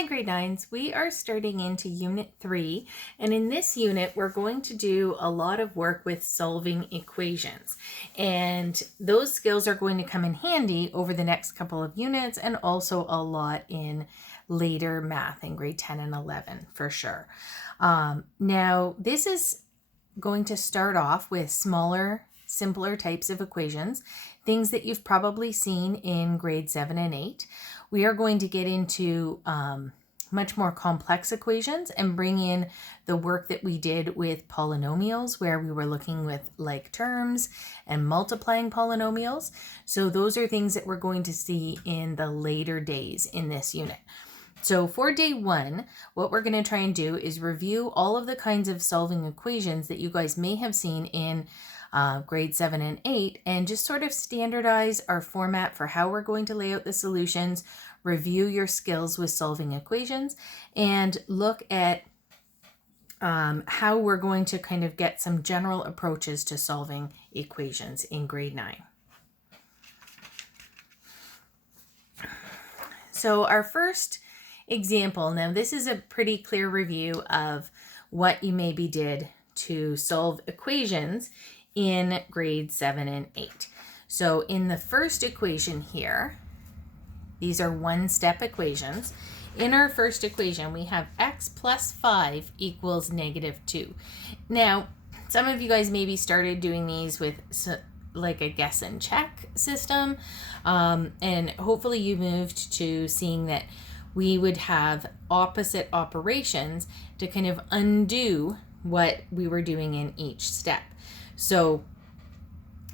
Hi grade 9s, we are starting into unit 3, and in this unit we're going to do a lot of work with solving equations, and those skills are going to come in handy over the next couple of units and also a lot in later math in grade 10 and 11 for sure. Now this is going to start off with smaller, simpler types of equations, things that you've probably seen in grade 7 and 8. We are going to get into much more complex equations and bring in the work that we did with polynomials, where we were looking with like terms and multiplying polynomials. So those are things that we're going to see in the later days in this unit. So for day 1, what we're going to try and do is review all of the kinds of solving equations that you guys may have seen in grade 7 and 8, and just sort of standardize our format for how we're going to lay out the solutions, review your skills with solving equations, and look at how we're going to kind of get some general approaches to solving equations in grade 9. So our first example, now this is a pretty clear review of what you maybe did to solve equations in grade 7 and 8. So in the first equation here, these are one-step equations. In our first equation, we have x plus 5 equals negative 2. Now, some of you guys maybe started doing these with like a guess and check system, and hopefully you moved to seeing that we would have opposite operations to kind of undo what we were doing in each step. So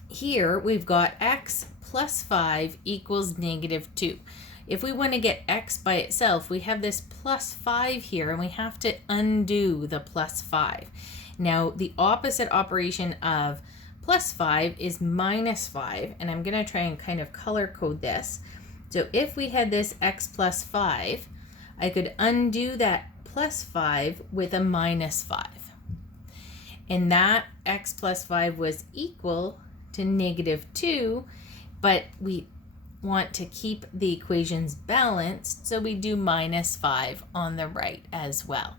here we've got x plus 5 equals negative 2. If we want to get x by itself, we have this plus 5 here, and we have to undo the plus 5. Now, the opposite operation of plus 5 is minus 5, and I'm going to try and kind of color code this. So if we had this x plus 5, I could undo that plus 5 with a minus 5. And that x plus 5 was equal to negative 2, but we want to keep the equations balanced, so we do minus 5 on the right as well.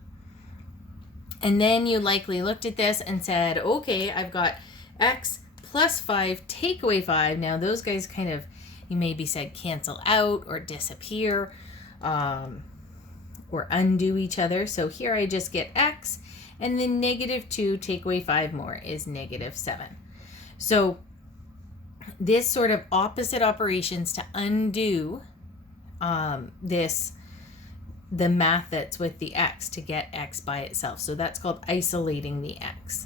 And then you likely looked at this and said, okay, I've got x plus 5, take away 5. Now those guys kind of, you maybe said cancel out or disappear or undo each other. So here I just get x, and then negative 2 take away 5 more is negative 7. So this sort of opposite operations to undo the math that's with the x to get x by itself. So that's called isolating the x.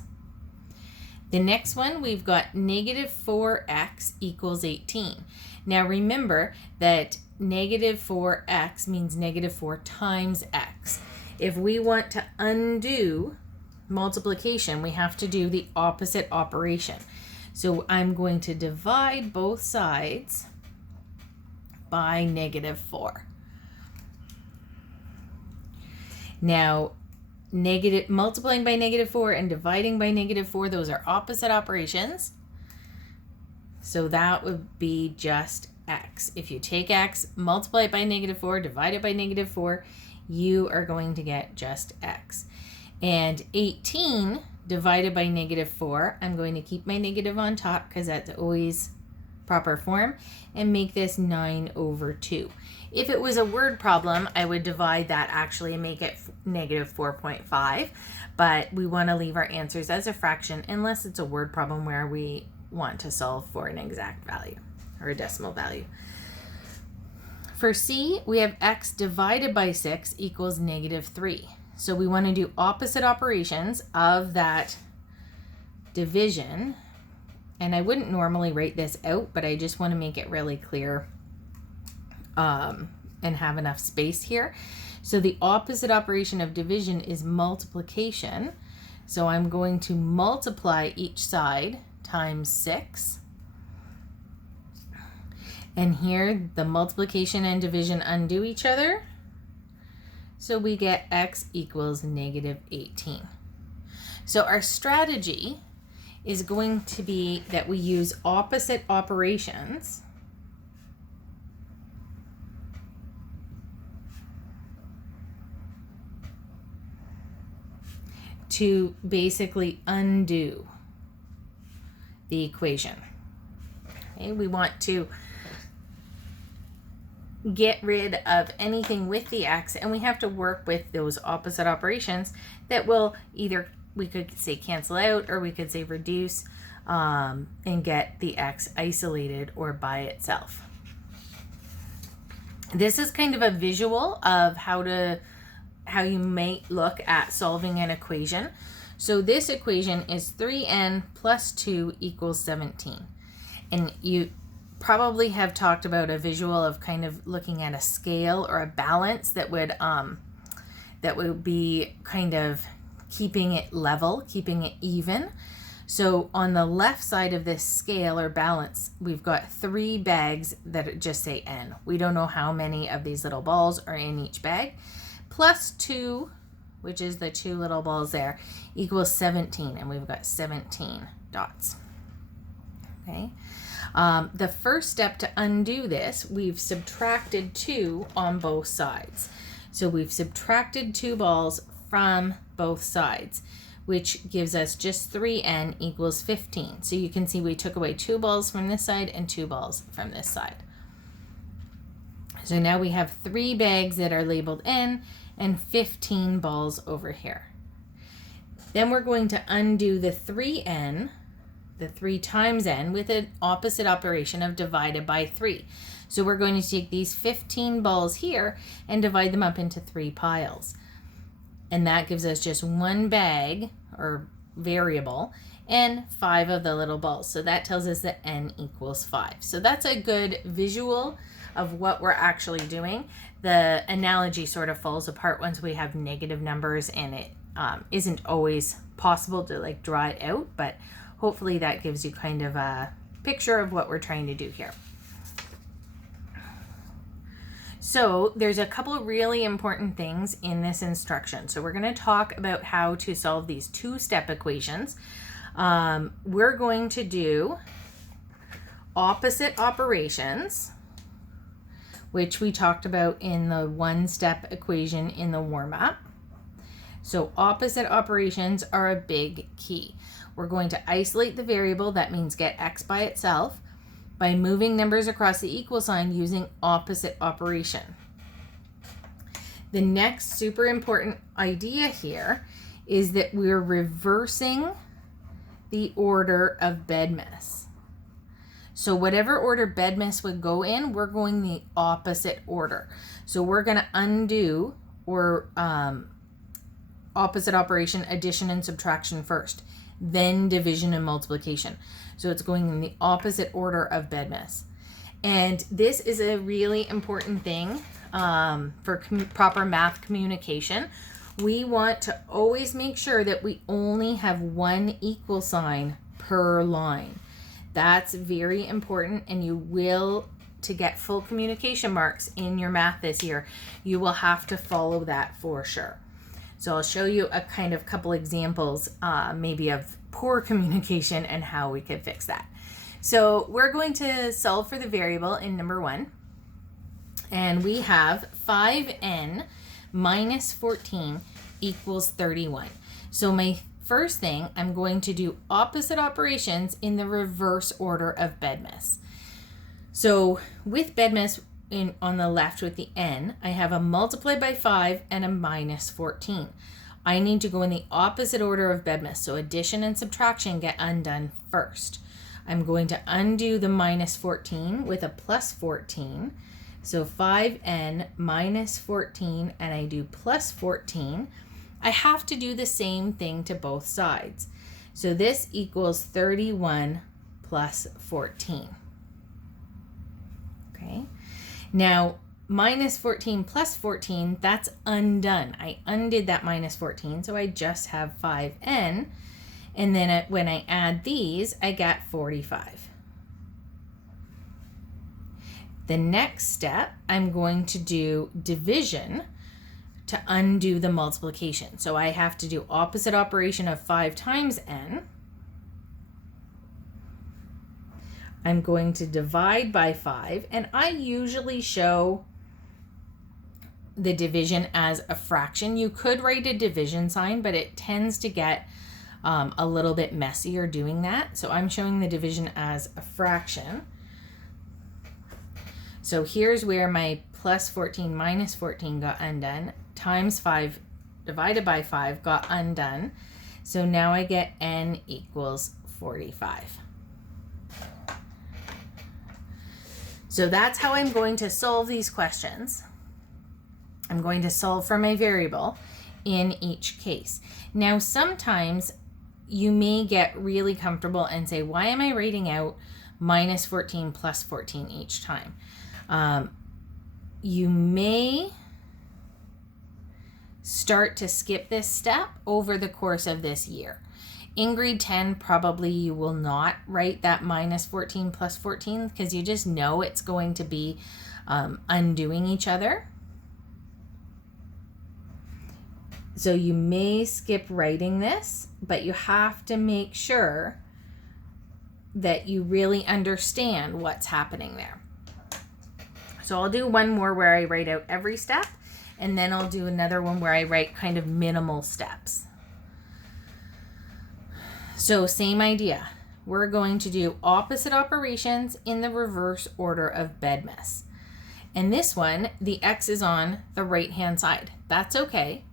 The next one, we've got negative 4x equals 18. Now remember that negative 4x means negative 4 times x. If we want to undo multiplication, we have to do the opposite operation. So I'm going to divide both sides by negative 4. Now, multiplying by negative 4 and dividing by negative 4, those are opposite operations. So that would be just x. If you take x, multiply it by negative 4, divide it by negative 4, you are going to get just x. And 18 divided by negative 4, I'm going to keep my negative on top because that's always proper form, and make this 9 over 2. If it was a word problem, I would divide that actually and make it negative 4.5, but we want to leave our answers as a fraction unless it's a word problem where we want to solve for an exact value or a decimal value. For C, we have x divided by 6 equals negative 3. So we want to do opposite operations of that division. And I wouldn't normally write this out, but I just want to make it really clear and have enough space here. So the opposite operation of division is multiplication. So I'm going to multiply each side times 6. And here the multiplication and division undo each other. So we get x equals negative 18. So our strategy is going to be that we use opposite operations to basically undo the equation. Okay, we want to get rid of anything with the x, and we have to work with those opposite operations that will either, we could say cancel out, or we could say reduce, and get the x isolated or by itself. This is kind of a visual of how you may look at solving an equation. So this equation is 3n plus 2 equals 17. And you probably have talked about a visual of kind of looking at a scale or a balance that would be kind of keeping it level, keeping it even. So on the left side of this scale or balance, we've got 3 bags that just say n. We don't know how many of these little balls are in each bag. Plus 2, which is the 2 little balls there, equals 17, and we've got 17 dots. Okay. The first step to undo this, we've subtracted 2 on both sides. So we've subtracted 2 balls from both sides, which gives us just 3n equals 15. So you can see we took away 2 balls from this side and 2 balls from this side. So now we have 3 bags that are labeled n and 15 balls over here. Then we're going to undo the 3n, the 3 times n, with an opposite operation of divided by 3. So we're going to take these 15 balls here and divide them up into 3 piles. And that gives us just 1 bag or variable and 5 of the little balls. So that tells us that n equals 5. So that's a good visual of what we're actually doing. The analogy sort of falls apart once we have negative numbers, and it isn't always possible to like draw it out, but hopefully that gives you kind of a picture of what we're trying to do here. So there's a couple of really important things in this instruction. So we're going to talk about how to solve these 2-step equations. We're going to do opposite operations, which we talked about in the 1-step equation in the warm-up. So opposite operations are a big key. We're going to isolate the variable, that means get x by itself, by moving numbers across the equal sign using opposite operation. The next super important idea here is that we're reversing the order of bedmess. So whatever order bedmess would go in, we're going the opposite order. So we're going to undo or opposite operation, addition and subtraction first, then division and multiplication. So it's going in the opposite order of bedmess. And this is a really important thing for proper math communication. We want to always make sure that we only have 1 equal sign per line. That's very important, and you will, to get full communication marks in your math this year, you will have to follow that for sure. So I'll show you a kind of couple examples maybe of poor communication and how we could fix that. So we're going to solve for the variable in number 1. And we have 5n minus 14 equals 31. So my first thing, I'm going to do opposite operations in the reverse order of bedmess. So with bedmess on the left with the n, I have a multiply by 5 and a minus 14. I need to go in the opposite order of bedmess, so addition and subtraction get undone first. I'm going to undo the minus 14 with a plus 14. So 5n minus 14, and I do plus 14. I have to do the same thing to both sides. So this equals 31 plus 14. Okay. Now, minus 14 plus 14, that's undone. I undid that minus 14, so I just have 5n. And then when I add these, I get 45. The next step, I'm going to do division to undo the multiplication. So I have to do opposite operation of 5 times n. I'm going to divide by 5, and I usually show the division as a fraction. You could write a division sign, but it tends to get a little bit messier doing that. So I'm showing the division as a fraction. So here's where my plus 14 minus 14 got undone, times 5 divided by 5 got undone. So now I get n equals 45. So that's how I'm going to solve these questions. I'm going to solve for my variable in each case. Now, sometimes you may get really comfortable and say, why am I writing out minus 14 plus 14 each time? You may start to skip this step over the course of this year. In grade 10, probably you will not write that minus 14 plus 14 because you just know it's going to be undoing each other. So you may skip writing this, but you have to make sure that you really understand what's happening there. So I'll do one more where I write out every step, and then I'll do another one where I write kind of minimal steps. So same idea. We're going to do opposite operations in the reverse order of bedmess. And this one, the x is on the right-hand side. That's okay.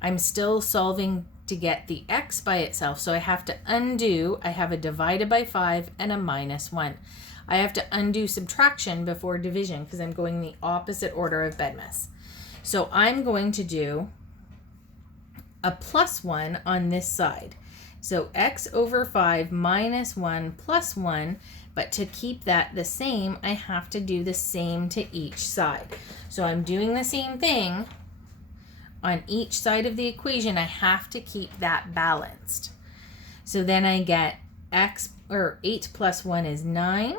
I'm still solving to get the x by itself, so I have to undo. I have a divided by 5 and a minus 1. I have to undo subtraction before division because I'm going the opposite order of bedmess. So I'm going to do a plus 1 on this side. So x over 5 minus 1 plus 1, but to keep that the same, I have to do the same to each side. So I'm doing the same thing on each side of the equation. I have to keep that balanced. So then I get 8 plus 1 is 9.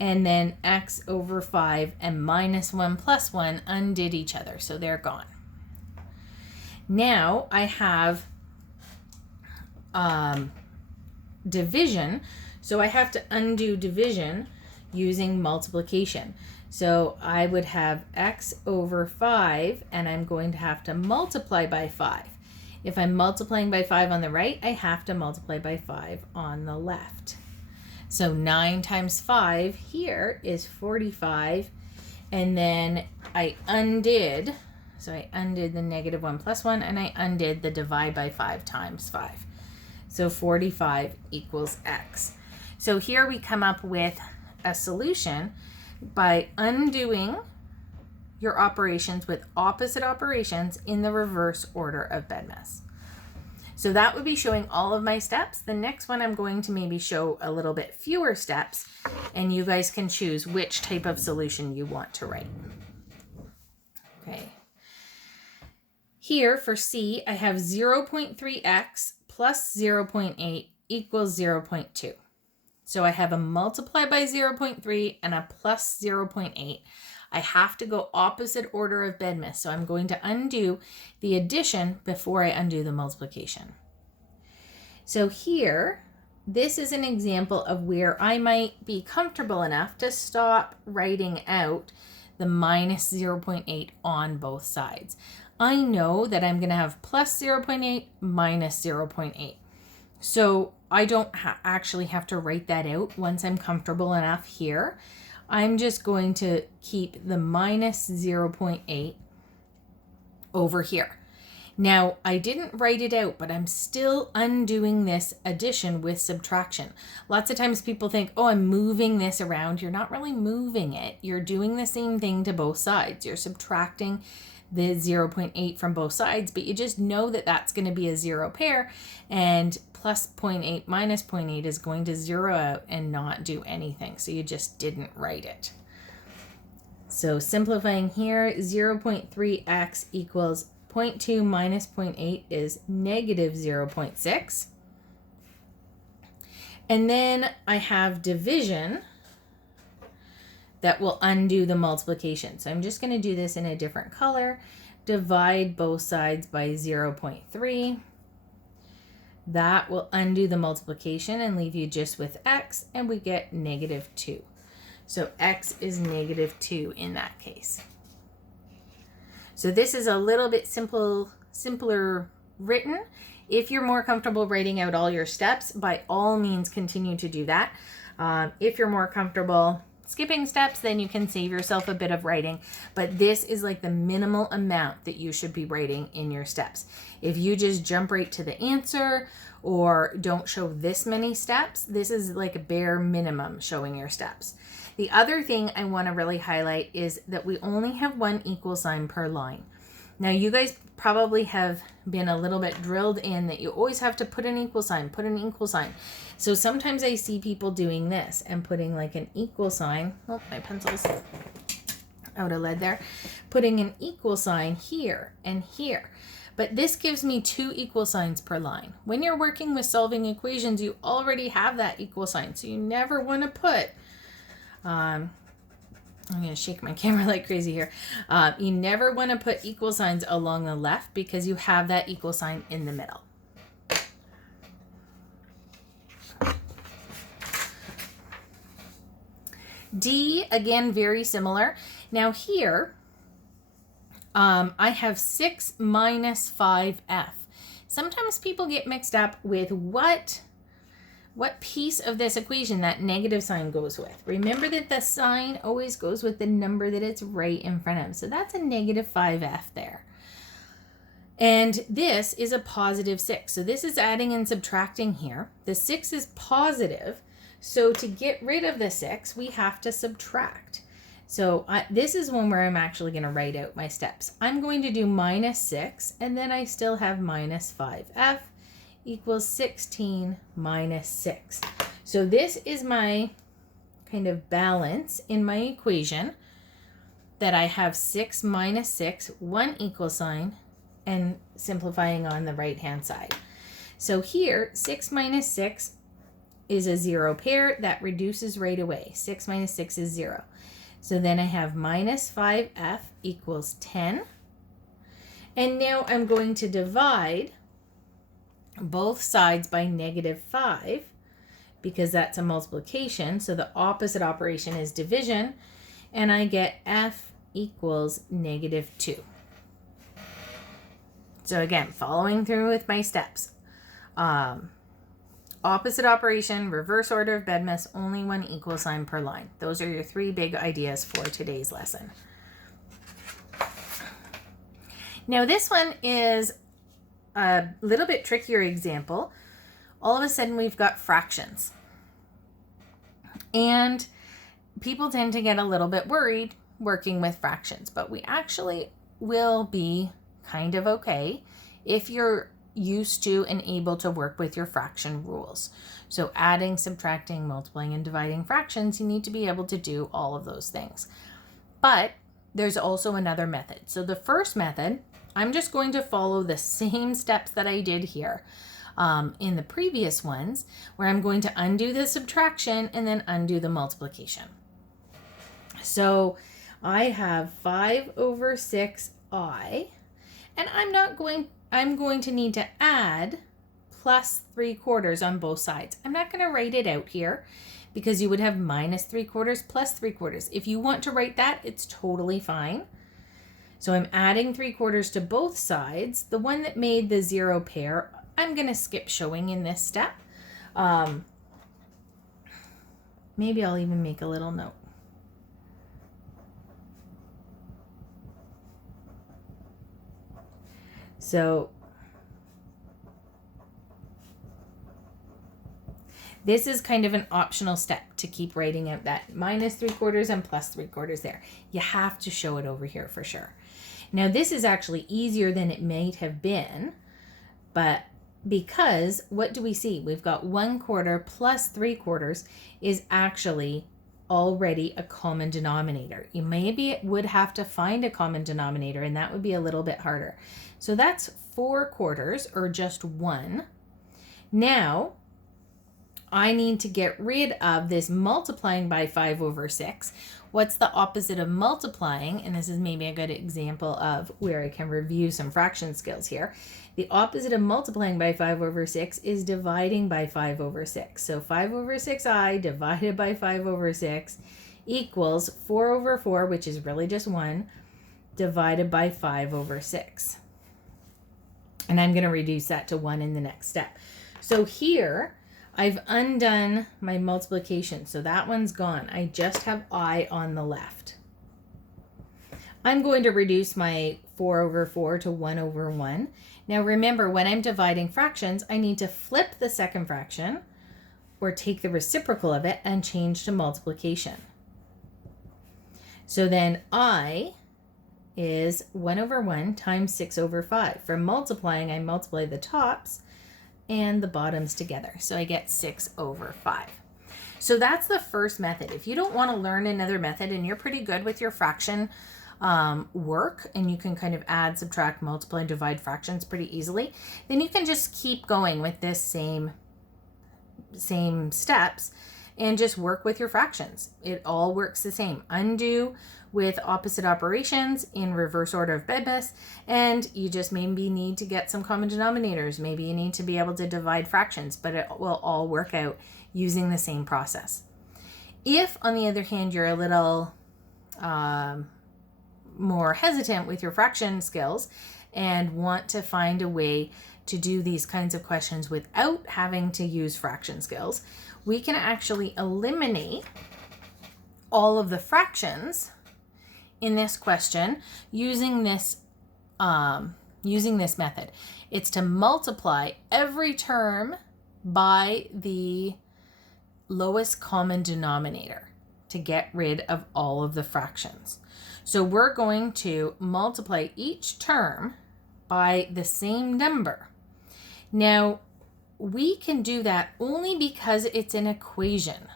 And then x over 5 and minus 1 plus 1 undid each other. So they're gone. Now I have division. So I have to undo division using multiplication. So I would have x over 5, and I'm going to have to multiply by 5. If I'm multiplying by 5 on the right, I have to multiply by 5 on the left. So 9 times 5 here is 45. And then I undid, so I undid the negative 1 plus 1, and I undid the divide by 5 times 5. So 45 equals x. So here we come up with a solution by undoing your operations with opposite operations in the reverse order of bedmess. So that would be showing all of my steps. The next one I'm going to maybe show a little bit fewer steps, and you guys can choose which type of solution you want to write. Okay. Here for C, I have 0.3x plus 0.8 equals 0.2. So I have a multiply by 0.3 and a plus 0.8. I have to go opposite order of bedmess, so I'm going to undo the addition before I undo the multiplication. So here, this is an example of where I might be comfortable enough to stop writing out the minus 0.8 on both sides. I know that I'm going to have plus 0.8 minus 0.8. So I don't actually have to write that out once I'm comfortable enough here. I'm just going to keep the minus 0.8 over here. Now, I didn't write it out, but I'm still undoing this addition with subtraction. Lots of times people think, oh, I'm moving this around. You're not really moving it. You're doing the same thing to both sides. You're subtracting the 0.8 from both sides, but you just know that that's going to be a zero pair, and plus 0.8 minus 0.8 is going to zero out and not do anything. So you just didn't write it. So simplifying here, 0.3x equals 0.2 minus 0.8 is negative 0.6. And then I have division that will undo the multiplication. So I'm just going to do this in a different color. Divide both sides by 0.3. That will undo the multiplication and leave you just with x, and we get negative 2. So x is negative 2 in that case. So this is a little bit simpler written. If you're more comfortable writing out all your steps, by all means continue to do that. If you're more comfortable skipping steps, then you can save yourself a bit of writing. But this is like the minimal amount that you should be writing in your steps. If you just jump right to the answer or don't show this many steps, this is like a bare minimum showing your steps. The other thing I want to really highlight is that we only have one equal sign per line. Now you guys probably have been a little bit drilled in that you always have to put an equal sign, put an equal sign. So sometimes I see people doing this and putting like an equal sign. Oh, my pencil's out of lead there. Putting an equal sign here and here. But this gives me 2 equal signs per line. When you're working with solving equations, you already have that equal sign. So you never want to put, I'm going to shake my camera like crazy here. You never want to put equal signs along the left because you have that equal sign in the middle. D, again, very similar. Now here, I have 6 minus 5f. Sometimes people get mixed up with what piece of this equation that negative sign goes with. Remember that the sign always goes with the number that it's right in front of. So that's a negative 5f there. And this is a positive 6. So this is adding and subtracting here. The 6 is positive. So to get rid of the 6, we have to subtract. So this is one where I'm actually going to write out my steps. I'm going to do minus 6, and then I still have minus 5f equals 16 minus 6. So this is my kind of balance in my equation, that I have 6 minus 6, 1 equal sign, and simplifying on the right-hand side. So here, 6 minus 6 is a 0 pair. That reduces right away. 6 minus 6 is 0. So then I have minus 5f equals 10. And now I'm going to divide both sides by negative 5 because that's a multiplication. So the opposite operation is division. And I get f equals negative 2. So again, following through with my steps. Opposite operation, reverse order of Bedmas, only 1 equal sign per line. Those are your 3 big ideas for today's lesson. Now this one is a little bit trickier example. All of a sudden we've got fractions. And people tend to get a little bit worried working with fractions, but we actually will be kind of okay if you're used to and able to work with your fraction rules. So adding, subtracting, multiplying, and dividing fractions, you need to be able to do all of those things. But there's also another method. So the first method, I'm just going to follow the same steps that I did here in the previous ones, where I'm going to undo the subtraction and then undo the multiplication. So I have 5 over 6i, and I'm going to need to add plus 3/4 on both sides. I'm not going to write it out here because you would have minus 3/4 plus 3/4. If you want to write that, it's totally fine. So I'm adding 3/4 to both sides. The one that made the 0 pair, I'm going to skip showing in this step. Maybe I'll even make a little note. So this is kind of an optional step to keep writing out that minus 3/4 and plus 3/4 there. You have to show it over here for sure. Now this is actually easier than it might have been, but because what do we see? We've got 1/4 plus 3/4 is actually already a common denominator. You maybe would have to find a common denominator, and that would be a little bit harder. So that's 4/4 or just 1. Now I need to get rid of this multiplying by 5 over 6. What's the opposite of multiplying? And this is maybe a good example of where I can review some fraction skills here. The opposite of multiplying by 5 over 6 is dividing by 5 over 6. So 5 over 6i divided by 5 over 6 equals 4 over 4, which is really just 1, divided by 5 over 6. And I'm going to reduce that to 1 in the next step. So here, I've undone my multiplication. So that one's gone. I just have I on the left. I'm going to reduce my 4 over 4 to 1 over 1. Now remember, when I'm dividing fractions, I need to flip the second fraction or take the reciprocal of it and change to multiplication. So then I is 1 over 1 times 6 over 5. For multiplying, I multiply the tops and the bottoms together. So I get 6 over 5. So that's the first method. If you don't want to learn another method and you're pretty good with your fraction work and you can kind of add, subtract, multiply, and divide fractions pretty easily, then you can just keep going with this same steps and just work with your fractions. It all works the same. Undo with opposite operations in reverse order of bedbus, and you just maybe need to get some common denominators. Maybe you need to be able to divide fractions, but it will all work out using the same process. If, on the other hand, you're a little more hesitant with your fraction skills and want to find a way to do these kinds of questions without having to use fraction skills, we can actually eliminate all of the fractions in this question using this method. It's to multiply every term by the lowest common denominator to get rid of all of the fractions. So we're going to multiply each term by the same number. Now, we can do that only because it's an equation.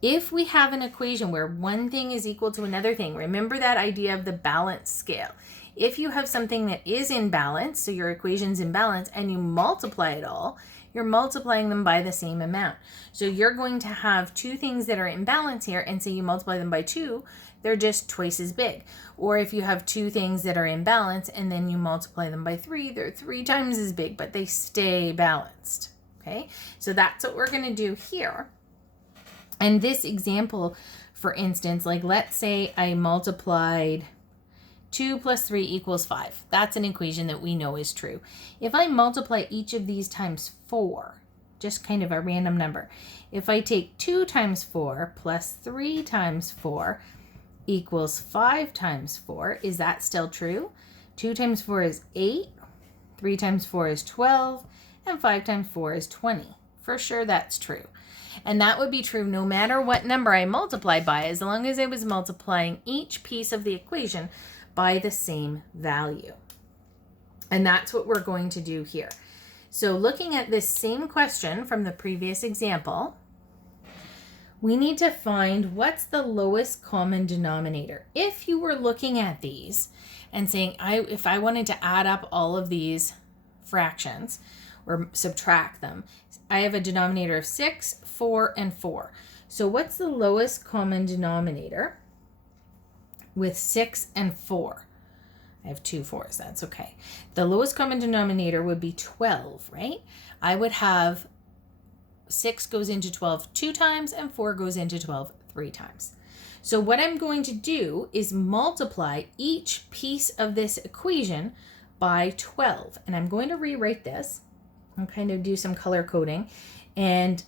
If we have an equation where one thing is equal to another thing, remember that idea of the balance scale. If you have something that is in balance, so your equation's in balance, and you multiply it all, you're multiplying them by the same amount. So you're going to have two things that are in balance here, and say you multiply them by 2, they're just twice as big. Or if you have two things that are in balance and then you multiply them by 3, they're 3 times as big, but they stay balanced. Okay, so that's what we're going to do here. And this example, for instance, like let's say I multiplied 2 plus 3 equals 5. That's an equation that we know is true. If I multiply each of these times 4, just kind of a random number, if I take 2 times 4 plus 3 times 4 equals 5 times 4, is that still true? 2 times 4 is 8, 3 times 4 is 12, and 5 times 4 is 20. For sure that's true. And that would be true no matter what number I multiply by, as long as I was multiplying each piece of the equation by the same value. And that's what we're going to do here. So looking at this same question from the previous example, we need to find what's the lowest common denominator. If you were looking at these and saying, if I wanted to add up all of these fractions or subtract them, I have a denominator of 6, 4, and 4. So what's the lowest common denominator with 6 and 4? I have 2 4s, that's okay. The lowest common denominator would be 12, right? I would have 6 goes into 12 2 times and 4 goes into 12 3 times. So what I'm going to do is multiply each piece of this equation by 12. And I'm going to rewrite this and kind of do some color coding. And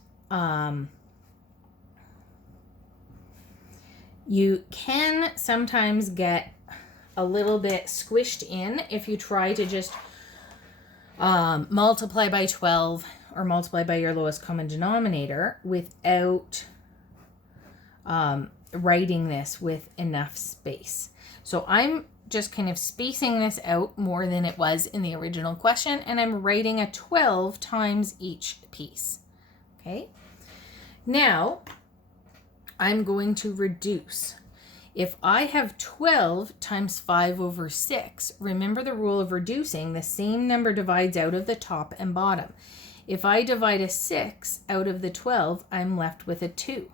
you can sometimes get a little bit squished in if you try to just multiply by 12 or multiply by your lowest common denominator without writing this with enough space. So I'm just kind of spacing this out more than it was in the original question, and I'm writing a 12 times each piece. Okay, now I'm going to reduce. If I have 12 times 5 over 6, remember the rule of reducing, the same number divides out of the top and bottom. If I divide a 6 out of the 12, I'm left with a 2.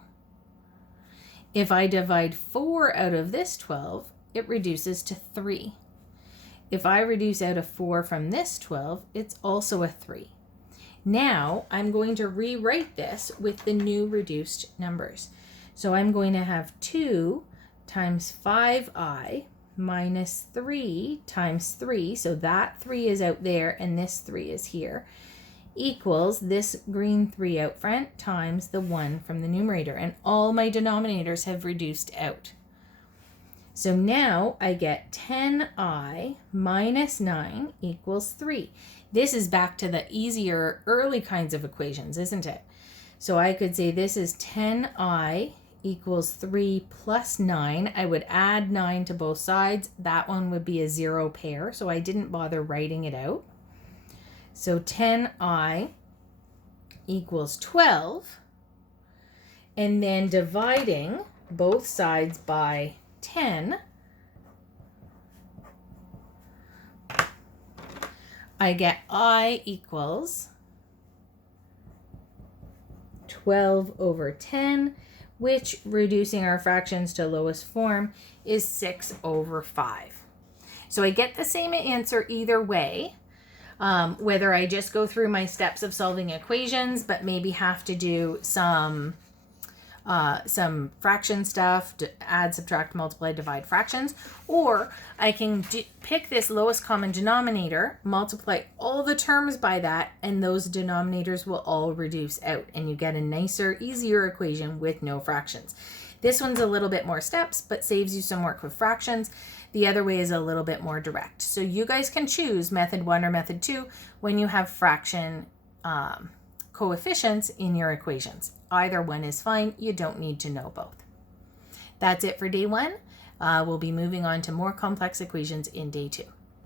If I divide 4 out of this 12, it reduces to 3. If I reduce out a 4 from this 12, it's also a 3. Now I'm going to rewrite this with the new reduced numbers. So I'm going to have 2 times 5i minus 3 times 3, so that 3 is out there and this 3 is here, equals this green 3 out front times the 1 from the numerator. And all my denominators have reduced out. So now I get 10I minus 9 equals 3. This is back to the easier early kinds of equations, isn't it? So I could say this is 10I equals 3 plus 9. I would add 9 to both sides. That one would be a 0 pair, so I didn't bother writing it out. So 10I equals 12. And then dividing both sides by 10, I get I equals 12 over 10, which, reducing our fractions to lowest form, is 6 over 5. So I get the same answer either way, whether I just go through my steps of solving equations, but maybe have to do some fraction stuff, to add, subtract, multiply, divide fractions, or I can pick this lowest common denominator, multiply all the terms by that, and those denominators will all reduce out, and you get a nicer, easier equation with no fractions. This one's a little bit more steps, but saves you some work with fractions. The other way is a little bit more direct. So you guys can choose method 1 or method 2 when you have fraction coefficients in your equations. Either one is fine. You don't need to know both. That's it for day 1. We'll be moving on to more complex equations in day 2.